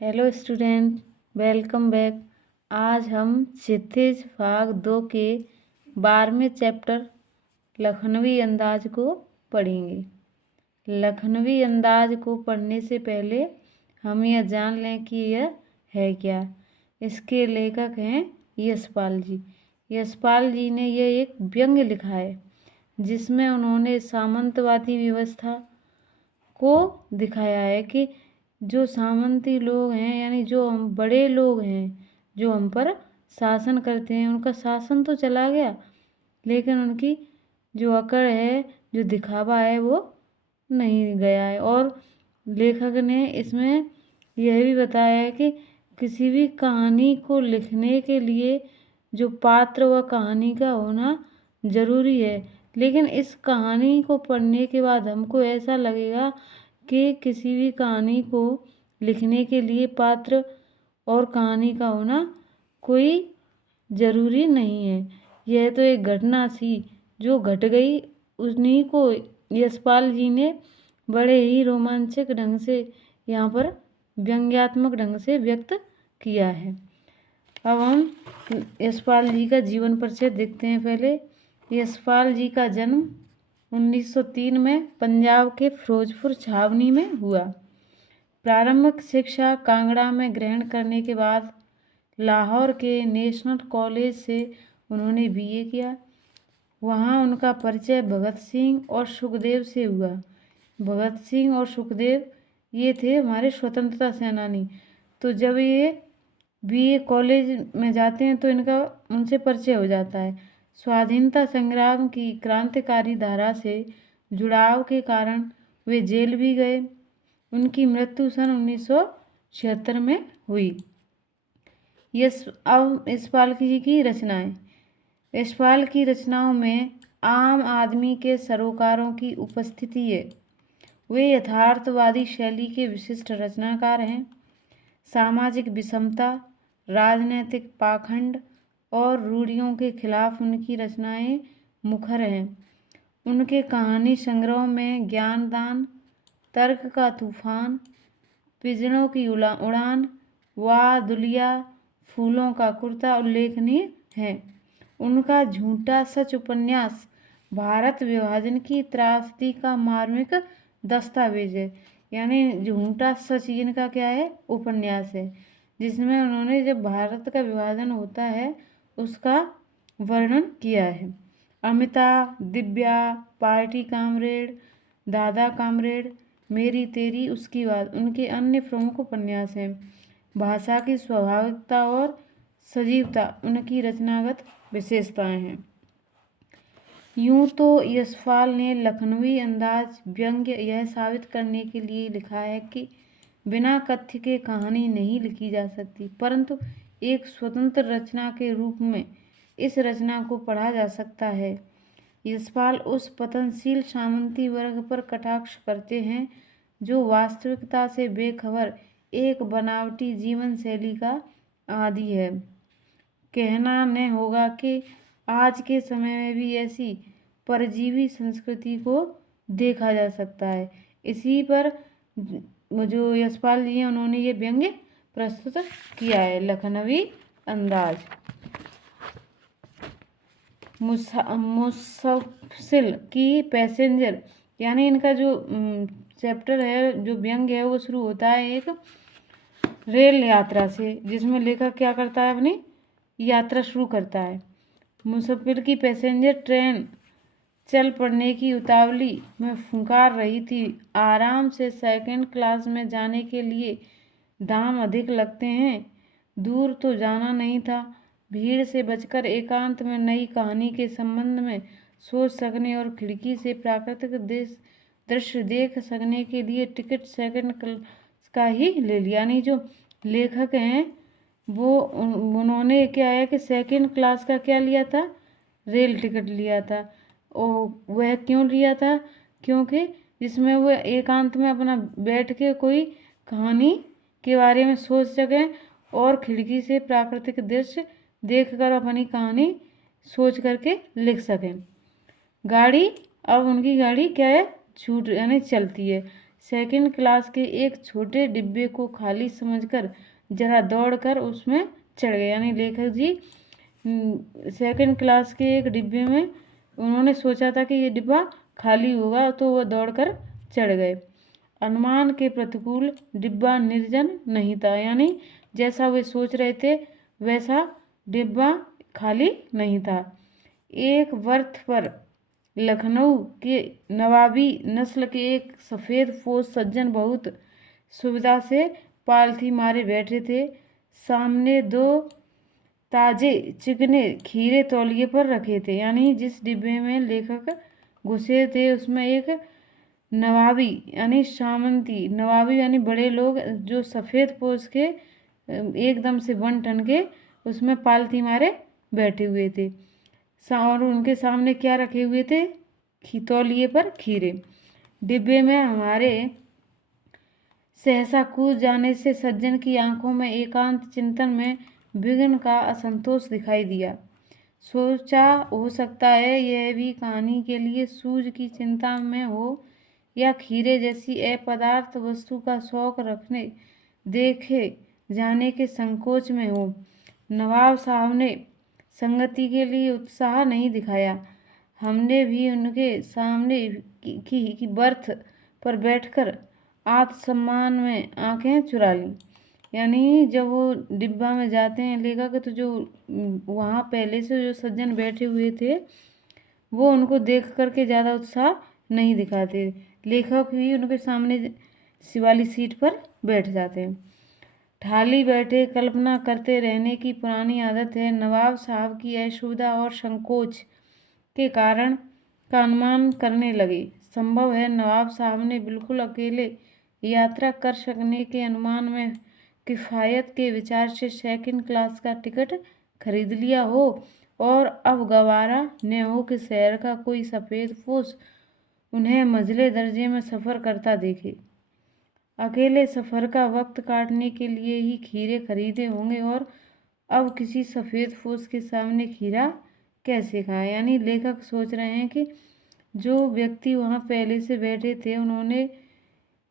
Hello student, welcome back. आज हम क्षितिज भाग 2 के 12वें चैप्टर लखनवी अंदाज को पढ़ेंगे। लखनवी अंदाज को पढ़ने से पहले हम यह जान लें कि यह है क्या। इसके लेखक हैं यशपाल जी। यशपाल जी ने यह एक व्यंग्य लिखा है जिसमें उन्होंने सामंतवादी व्यवस्था को दिखाया है कि जो सामंती लोग हैं, यानी जो हम बड़े लोग हैं, जो हम पर शासन करते हैं, उनका शासन तो चला गया, लेकिन उनकी जो अकड़ है, जो दिखावा है, वो नहीं गया है। और लेखक ने इसमें यह भी बताया है कि किसी भी कहानी को लिखने के लिए जो पात्र व कहानी का होना ज़रूरी है, लेकिन इस कहानी को पढ़ने के बाद हमको ऐसा लगेगा कि किसी भी कहानी को लिखने के लिए पात्र और कहानी का होना कोई ज़रूरी नहीं है। यह तो एक घटना थी जो घट गई, उन्हीं को यशपाल जी ने बड़े ही रोमांचक ढंग से यहाँ पर व्यंग्यात्मक ढंग से व्यक्त किया है। अब हम यशपाल जी का जीवन परिचय देखते हैं। पहले यशपाल जी का जन्म 1903 में पंजाब के फिरोजपुर छावनी में हुआ। प्रारंभिक शिक्षा कांगड़ा में ग्रहण करने के बाद लाहौर के नेशनल कॉलेज से उन्होंने बीए किया। वहाँ उनका परिचय भगत सिंह और सुखदेव से हुआ। भगत सिंह और सुखदेव ये थे हमारे स्वतंत्रता सेनानी। तो जब ये बीए कॉलेज में जाते हैं तो इनका उनसे परिचय हो जाता है। स्वाधीनता संग्राम की क्रांतिकारी धारा से जुड़ाव के कारण वे जेल भी गए। उनकी मृत्यु सन 1976 में हुई। अब यशपाल जी की रचनाएं। यशपाल की रचनाओं में आम आदमी के सरोकारों की उपस्थिति है। वे यथार्थवादी शैली के विशिष्ट रचनाकार हैं। सामाजिक विषमता, राजनीतिक पाखंड और रूढ़ियों के खिलाफ उनकी रचनाएं मुखर हैं। उनके कहानी संग्रह में ज्ञानदान, तर्क का तूफान, पिजड़ों की उड़ान, वाह दुलिया, फूलों का कुर्ता उल्लेखनीय हैं। उनका झूठा सच उपन्यास भारत विभाजन की त्रासदी का मार्मिक दस्तावेज है। यानी झूठा सच इनका क्या है, उपन्यास है, जिसमें उन्होंने जब भारत का विभाजन होता है उसका वर्णन किया है। अमिता, दिव्या, पार्टी कामरेड, दादा कामरेड, मेरी तेरी, उसकी बात उनके अन्य प्रमुख उपन्यास हैं। भाषा की स्वाभाविकता और सजीवता उनकी रचनागत विशेषताएं हैं। यूं तो यशपाल ने लखनवी अंदाज व्यंग्य यह साबित करने के लिए लिखा है कि बिना कथ्य के कहानी नहीं लिखी जा सकती, परंतु एक स्वतंत्र रचना के रूप में इस रचना को पढ़ा जा सकता है। यशपाल उस पतनशील सामंती वर्ग पर कटाक्ष करते हैं जो वास्तविकता से बेखबर एक बनावटी जीवन शैली का आदी है। कहना न होगा कि आज के समय में भी ऐसी परजीवी संस्कृति को देखा जा सकता है। इसी पर जो यशपाल जी हैं उन्होंने ये व्यंग्य प्रस्तुत किया है। लखनवी अंदाज। मुसफसिल की पैसेंजर, यानी इनका जो चैप्टर है, जो व्यंग्य है, वो शुरू होता है एक रेल यात्रा से, जिसमें लेखक क्या करता है, अपनी यात्रा शुरू करता है। मुसफिर की पैसेंजर ट्रेन चल पड़ने की उतावली में फुंकार रही थी। आराम से सेकंड क्लास में जाने के लिए दाम अधिक लगते हैं। दूर तो जाना नहीं था। भीड़ से बचकर एकांत में नई कहानी के संबंध में सोच सकने और खिड़की से प्राकृतिक दृश्य देख सकने के लिए टिकट सेकंड क्लास का ही ले लिया। यानी जो लेखक हैं वो उन्होंने क्या है कि सेकंड क्लास का क्या लिया था, रेल टिकट लिया था। और वह क्यों लिया था, क्योंकि जिसमें वह एकांत में अपना बैठ के कोई कहानी के बारे में सोच सकें और खिड़की से प्राकृतिक दृश्य देखकर अपनी कहानी सोच करके लिख सकें। गाड़ी, अब उनकी गाड़ी क्या है, छूट यानी चलती है। सेकंड क्लास के एक छोटे डिब्बे को खाली समझकर जरा दौड़कर उसमें चढ़ गए। यानी लेखक जी सेकंड क्लास के एक डिब्बे में उन्होंने सोचा था कि ये डिब्बा खाली होगा, तो वह दौड़कर चढ़ गए। अनुमान के प्रतिकूल डिब्बा निर्जन नहीं था। यानी जैसा वे सोच रहे थे वैसा डिब्बा खाली नहीं था। एक वर्थ पर लखनऊ के नवाबी नस्ल के एक सफ़ेद पोश सज्जन बहुत सुविधा से पालथी मारे बैठे थे। सामने दो ताजे चिकने खीरे तौलिए पर रखे थे। यानी जिस डिब्बे में लेखक घुसे थे उसमें एक नवाबी यानी सामंती, नवाबी यानी बड़े लोग जो सफ़ेद पोश के एकदम से बन ठन के उसमें पालथी मारे बैठे हुए थे। और उनके सामने क्या रखे हुए थे? तौलिए पर खीरे। डिब्बे में हमारे सहसा कूद जाने से सज्जन की आंखों में एकांत चिंतन में विघ्न का असंतोष दिखाई दिया। सोचा हो सकता है यह भी कहानी के लिए सूझ की चिंता में हो या खीरे जैसी अपदार्थ वस्तु का शौक रखने देखे जाने के संकोच में हो। नवाब साहब ने संगति के लिए उत्साह नहीं दिखाया। हमने भी उनके सामने की बर्थ पर बैठकर आत्मसम्मान में आंखें चुरा ली। यानी जब वो डिब्बा में जाते हैं लेखक, तो जो वहाँ पहले से जो सज्जन बैठे हुए थे वो उनको देख करके ज़्यादा उत्साह नहीं दिखाते। लेखक भी उनके सामने वाली सीट पर बैठ जाते हैं। ठाली बैठे कल्पना करते रहने की पुरानी आदत है। नवाब साहब की असुविधा और संकोच के कारण का अनुमान करने लगे। संभव है नवाब साहब ने बिल्कुल अकेले यात्रा कर सकने के अनुमान में किफ़ायत के विचार से सेकंड क्लास का टिकट खरीद लिया हो और अब गवारा न हो कि शहर का कोई सफ़ेद पोश उन्हें मंझले दर्जे में सफ़र करता देखे। अकेले सफ़र का वक्त काटने के लिए ही खीरे खरीदे होंगे और अब किसी सफ़ेद पोश के सामने खीरा कैसे खाएं। यानी लेखक सोच रहे हैं कि जो व्यक्ति वहाँ पहले से बैठे थे उन्होंने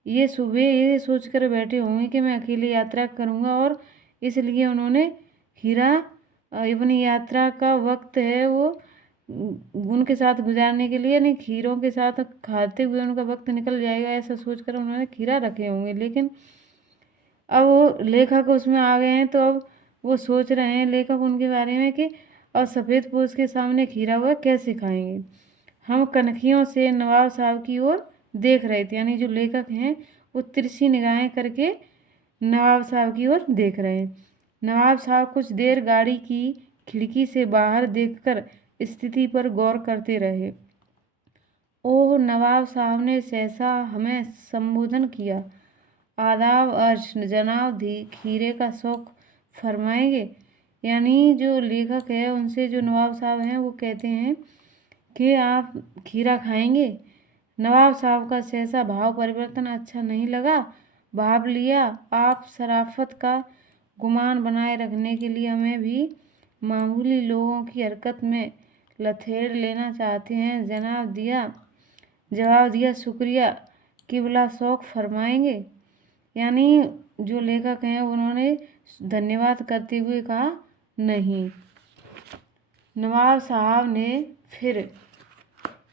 ये सोचकर बैठे होंगे कि मैं अकेले यात्रा करूँगा और इसलिए उन्होंने खीरा अपनी यात्रा का वक्त है वो उनके साथ गुजारने के लिए, यानी खीरों के साथ खाते हुए उनका वक्त निकल जाएगा ऐसा सोचकर उन्होंने खीरा रखे होंगे। लेकिन अब वो लेखक उसमें आ गए हैं तो अब वो सोच रहे हैं लेखक उनके बारे में कि और सफ़ेद पोश के सामने खीरा हुआ कैसे खाएंगे। हम कनखियों से नवाब साहब की ओर देख रहे थे। यानी जो लेखक हैं वो तिरछी निगाहें करके नवाब साहब की ओर देख रहे हैं। नवाब साहब कुछ देर गाड़ी की खिड़की से बाहर देखकर स्थिति पर गौर करते रहे। ओह, नवाब साहब ने सहसा हमें संबोधन किया। आदाब अर्श जनाब, खीरे का शौक फरमाएंगे। यानी जो लेखक है उनसे जो नवाब साहब हैं वो कहते हैं कि आप खीरा खाएंगे। नवाब साहब का सहसा भाव परिवर्तन अच्छा नहीं लगा। भाव लिया, आप शराफत का गुमान बनाए रखने के लिए हमें भी मामूली लोगों की हरकत में लथेड़ लेना चाहते हैं। जवाब दिया शुक्रिया, किबला शौक फरमाएंगे। यानी जो लेखक हैं उन्होंने धन्यवाद करते हुए कहा नहीं। नवाब साहब ने फिर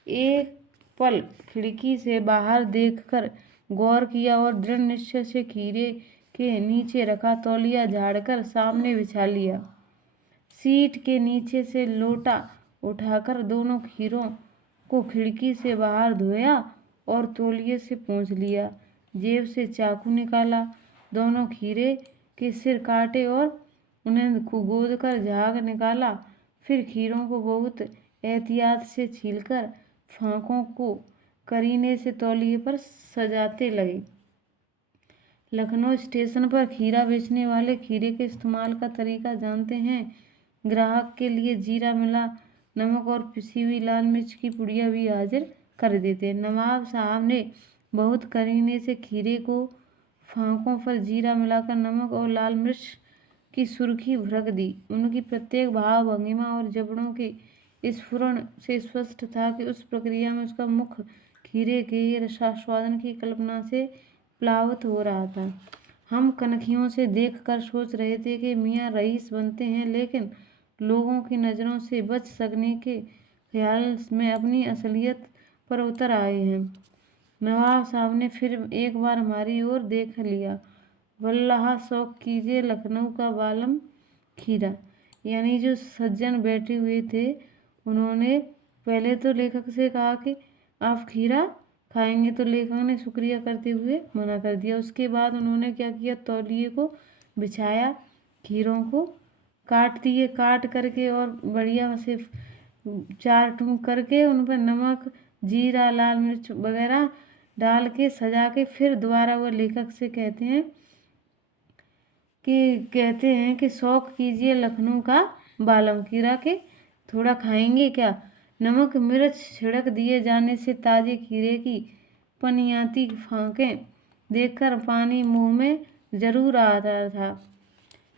एक पल खिड़की से बाहर देखकर गौर किया और दृढ़ निश्चय से खीरे के नीचे रखा तौलिया झाड़कर सामने बिछा लिया। सीट के नीचे से लोटा उठाकर दोनों खीरों को खिड़की से बाहर धोया और तौलिए से पोंछ लिया। जेब से चाकू निकाला, दोनों खीरे के सिर काटे और उन्हें गोद कर झाग निकाला। फिर खीरों को बहुत एहतियात से छीलकर फाँकों को करीने से तौलिए पर सजाते लगे। लखनऊ स्टेशन पर खीरा बेचने वाले खीरे के इस्तेमाल का तरीका जानते हैं। ग्राहक के लिए जीरा मिला नमक और पिसी हुई लाल मिर्च की पुड़िया भी हाजिर कर देते। नवाब साहब ने बहुत करीने से खीरे को फाँकों पर जीरा मिलाकर नमक और लाल मिर्च की सुर्खी भड़क दी। उनकी प्रत्येक भाव भंगिमा और जबड़ों के स्फुरण से स्पष्ट था कि उस प्रक्रिया में उसका मुख खीरे के रसास्वादन की कल्पना से प्लावित हो रहा था। हम कनखियों से देखकर सोच रहे थे कि मियाँ रईस बनते हैं, लेकिन लोगों की नज़रों से बच सकने के ख्याल में अपनी असलियत पर उतर आए हैं। नवाब साहब ने फिर एक बार हमारी ओर देख लिया। वल्लाह शौक कीजिए लखनऊ का बालम खीरा। यानी जो सज्जन बैठे हुए थे उन्होंने पहले तो लेखक से कहा कि आप खीरा खाएंगे, तो लेखक ने शुक्रिया करते हुए मना कर दिया। उसके बाद उन्होंने क्या किया, तौलिए को बिछाया, खीरों को काट दिए, काट करके और बढ़िया से 4 टूक करके उन पर नमक, जीरा, लाल मिर्च वगैरह डाल के सजा के फिर दोबारा वो लेखक से कहते हैं कि शौक कीजिए लखनऊ का बालम खीरा के, थोड़ा खाएंगे क्या। नमक मिर्च छिड़क दिए जाने से ताजे खीरे की पनियाती फांकें देखकर पानी मुंह में जरूर आ रहा था,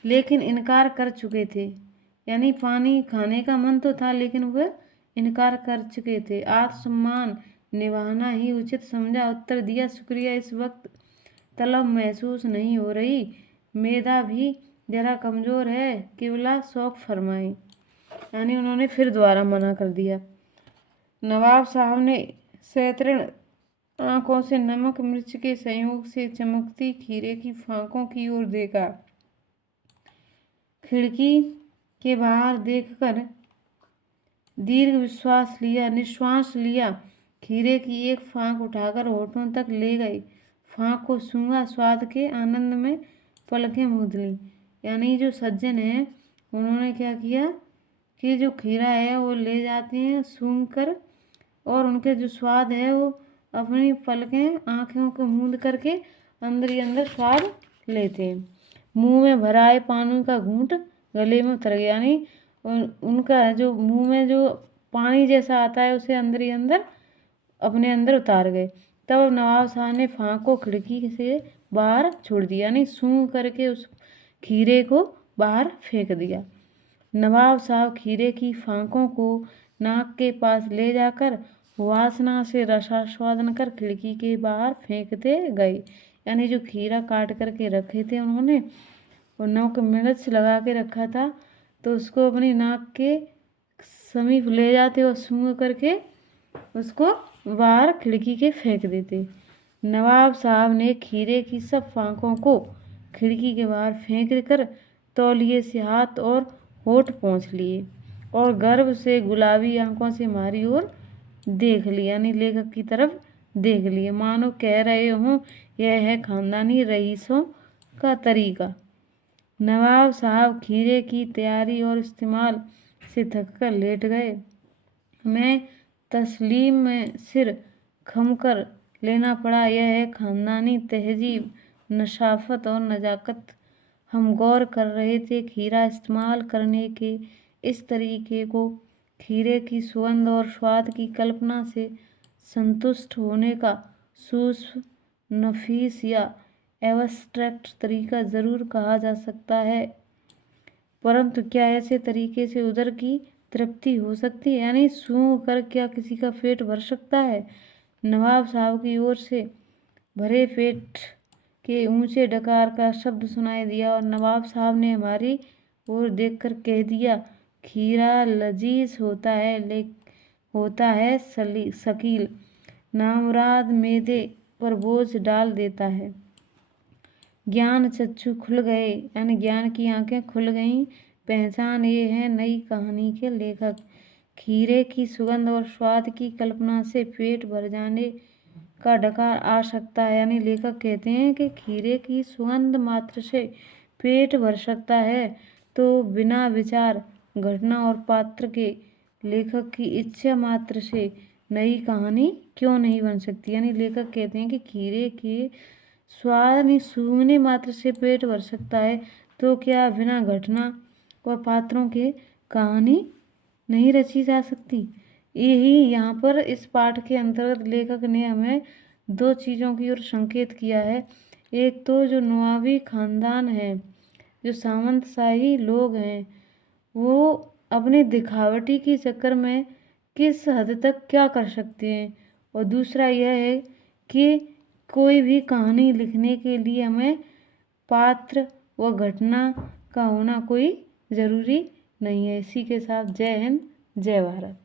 लेकिन इनकार कर चुके थे। यानी पानी खाने का मन तो था, लेकिन वह इनकार कर चुके थे। आत्मसम्मान निभाना ही उचित समझा, उत्तर दिया, शुक्रिया, इस वक्त तलब महसूस नहीं हो रही, मेदा भी जरा कमज़ोर है, केवला शौक फरमाएं। यानी उन्होंने फिर दोबारा मना कर दिया। नवाब साहब ने सैतृण आंखों से नमक मिर्च के संयोग से चमकती खीरे की फांकों की ओर देखा। खिड़की के बाहर देखकर दीर्घ निश्वास लिया, खीरे की एक फांक उठाकर होठों तक ले गए, फांक को सूंघा, स्वाद के आनंद में पलकें मूंद लीं। यानी जो सज्जन है उन्होंने क्या किया कि जो खीरा है वो ले जाते हैं सूंघ कर, और उनके जो स्वाद है वो अपनी पलकें आँखों को मूंद करके अंदर ही अंदर स्वाद लेते हैं। मुंह में भराए पानी का घूंट गले में उतर गया। यानी उनका जो मुंह में जो पानी जैसा आता है उसे अंदर ही अंदर अपने अंदर उतार गए। तब नवाब साहब ने फांक को खिड़की से बाहर छोड़ दिया, यानी सूंघ करके उस खीरे को बाहर फेंक दिया। नवाब साहब खीरे की फांकों को नाक के पास ले जाकर वासना से रसास्वादन कर खिड़की के बाहर फेंकते गए। यानी जो खीरा काट करके रखे थे उन्होंने, और नमक मिर्च लगा के रखा था, तो उसको अपनी नाक के समीप ले जाते और सूंघ करके उसको बाहर खिड़की के फेंक देते। नवाब साहब ने खीरे की सब फांकों को खिड़की के बाहर फेंक कर तौलिए से हाथ और होठ पोंछ लिए और गर्व से गुलाबी आंखों से हमारी ओर देख लिया, यानी लेखक की तरफ देख लिए, मानो कह रहे हों यह है खानदानी रईसों का तरीका। नवाब साहब खीरे की तैयारी और इस्तेमाल से थककर लेट गए। हमें तस्लीम में सिर खमकर लेना पड़ा। यह है खानदानी तहजीब, नशाफत और नजाकत। हम गौर कर रहे थे खीरा इस्तेमाल करने के इस तरीके को। खीरे की सुगंध और स्वाद की कल्पना से संतुष्ट होने का सूक्ष्म, नफीस या एब्स्ट्रैक्ट तरीका ज़रूर कहा जा सकता है, परंतु क्या ऐसे तरीके से उदर की तृप्ति हो सकती है? यानी सूंघ कर क्या किसी का पेट भर सकता है? नवाब साहब की ओर से भरे पेट के ऊंचे डकार का शब्द सुनाई दिया और नवाब साहब ने हमारी ओर देखकर कह दिया, खीरा लजीज होता है शकील, नामुराद मेदे पर बोझ डाल देता है। ज्ञान चक्षु खुल गए, यानी ज्ञान की आंखें खुल गईं। पहचान ये है नई कहानी के लेखक। खीरे की सुगंध और स्वाद की कल्पना से पेट भर जाने का डकार आ सकता है। यानी लेखक कहते हैं कि खीरे की सुगंध मात्र से पेट भर सकता है, तो बिना विचार, घटना और पात्र के लेखक की इच्छा मात्र से नई कहानी क्यों नहीं बन सकती। यानी लेखक कहते हैं कि खीरे के स्वाद सूंघने मात्र से पेट भर सकता है, तो क्या बिना घटना व पात्रों के कहानी नहीं रची जा सकती। यही यहाँ पर इस पाठ के अंतर्गत लेखक ने हमें 2 चीज़ों की ओर संकेत किया है। एक तो जो नवाबी खानदान है, जो सामंतशाही लोग हैं, वो अपने दिखावटी के चक्कर में किस हद तक क्या कर सकते हैं, और दूसरा यह है कि कोई भी कहानी लिखने के लिए हमें पात्र व घटना का होना कोई ज़रूरी नहीं है। इसी के साथ जय हिंद, जय भारत।